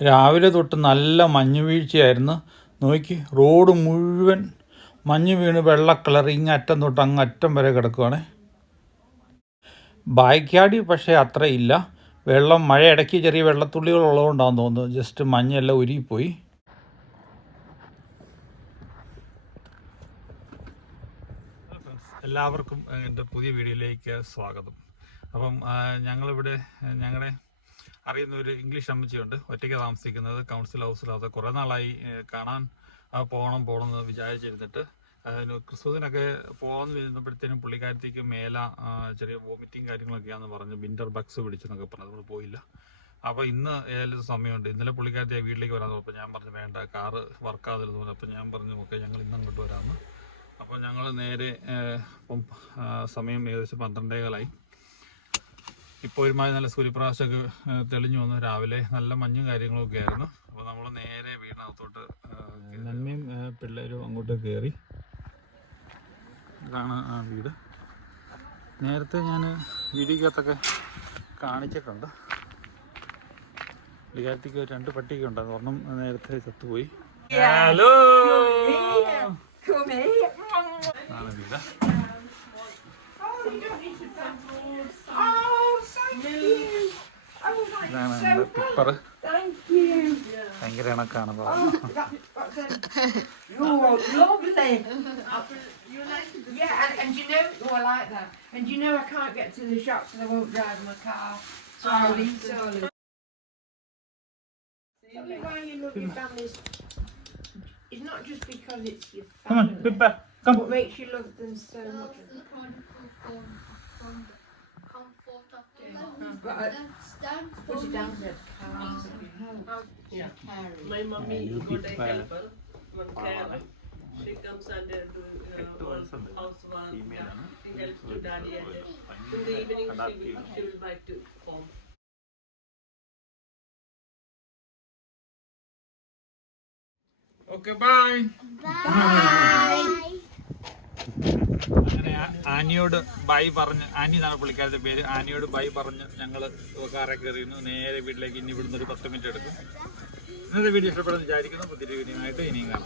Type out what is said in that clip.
രാവിലെ തൊട്ട് നല്ല മഞ്ഞ് വീഴ്ചയായിരുന്നു. നോക്കി റോഡ് മുഴുവൻ മഞ്ഞ് വീണ് വെള്ള കളർ ഇങ്ങറ്റം തൊട്ട് അങ്ങ് അറ്റം വരെ കിടക്കുവാണ്. ബായ്ക്കാടി പക്ഷേ അത്രയില്ല. വെള്ളം മഴ ഇടയ്ക്ക് ചെറിയ വെള്ളത്തുള്ളികൾ ഉള്ളതുകൊണ്ടാണെന്ന് തോന്നുന്നു. ജസ്റ്റ് മഞ്ഞെല്ലാം ഉരുകിപ്പോയി. എല്ലാവർക്കും എന്റെ പുതിയ വീഡിയോയിലേക്ക് സ്വാഗതം. അപ്പം ഞങ്ങളിവിടെ ഞങ്ങളുടെ അറിയുന്ന ഒരു ഇംഗ്ലീഷ് അമ്മച്ചിയുണ്ട്. ഒറ്റയ്ക്ക് താമസിക്കുന്നത് കൗൺസിൽ ഹൗസിൽ അത് കുറേ നാളായി കാണാൻ പോകണം പോകണം എന്ന് വിചാരിച്ചിരുന്നിട്ട്. ക്രിസ്തുവിനൊക്കെ പോകാമെന്ന് വരുന്നപ്പോഴത്തേനും പുള്ളിക്കാരത്തേക്ക് മേല ചെറിയ വോമിറ്റിങ് കാര്യങ്ങളൊക്കെയാണെന്ന് പറഞ്ഞ് വിന്റർ ബക്സ് പിടിച്ചെന്നൊക്കെ പറഞ്ഞു. നമ്മൾ പോയില്ല. അപ്പോൾ ഇന്ന് ഏതായാലും സമയമുണ്ട്. ഇന്നലെ പുള്ളിക്കാരത്തെ വീട്ടിലേക്ക് വരാൻ പറഞ്ഞു ഞാൻ പറഞ്ഞു വേണ്ട കാറ് വർക്കാതിരുന്നു അപ്പോൾ ഞാൻ പറഞ്ഞു ഓക്കെ ഞങ്ങൾ ഇന്ന് അങ്ങോട്ട് വരാമെന്ന്. അപ്പോൾ ഞങ്ങൾ നേരെ ഇപ്പം സമയം ഏകദേശം പന്ത്രണ്ടേകാലായി. ഇപ്പോൾ ഒരുമാതിരി നല്ല സൂര്യപ്രകാശമൊക്കെ തെളിഞ്ഞു വന്നു. രാവിലെ നല്ല മഞ്ഞും കാര്യങ്ങളൊക്കെ ആയിരുന്നു. അപ്പോൾ നമ്മൾ നേരെ വീടിനകത്തോട്ട് നന്മയും പിള്ളേരും അങ്ങോട്ട് കയറി ഇതാണ് ആ വീട്. നേരത്തെ ഞാൻ വീടിക്കകത്തൊക്കെ കാണിച്ചിട്ടുണ്ട്. വികാരത്തിക്ക് രണ്ട് പട്ടിയൊക്കെ ഉണ്ടായിരുന്നു. ഒരെണ്ണം നേരത്തെ ചത്തുപോയി. ഹലോ വീട്. Love your family. It's not just because it's your family. Come on, family. Pippa, come. What makes you love them so much? the prodigal from, from the comfort of the love. Put down. Yeah. My She comes and uh, uh, housework. She helps to daddy in the evening she will, she will to home. Okay, bye. Bye. bye. അങ്ങനെ ആനിയോട് by പറഞ്ഞ് Annie എന്നാണ് പുള്ളിക്കാരുടെ പേര് ആനിയോട് by പറഞ്ഞ് ഞങ്ങൾ കാറെ കയറിയിരുന്നു. നേരെ വീട്ടിലേക്ക് ഇനി ഇവിടുന്ന് ഒരു പത്ത് മിനിറ്റ് എടുക്കും. ഇന്നത്തെ വീഡിയോ ഇഷ്ടപ്പെടുന്ന വിചാരിക്കുന്നു. പുതിയൊരു വീഡിയോ ആയിട്ട് ഇനിയും കാണാം.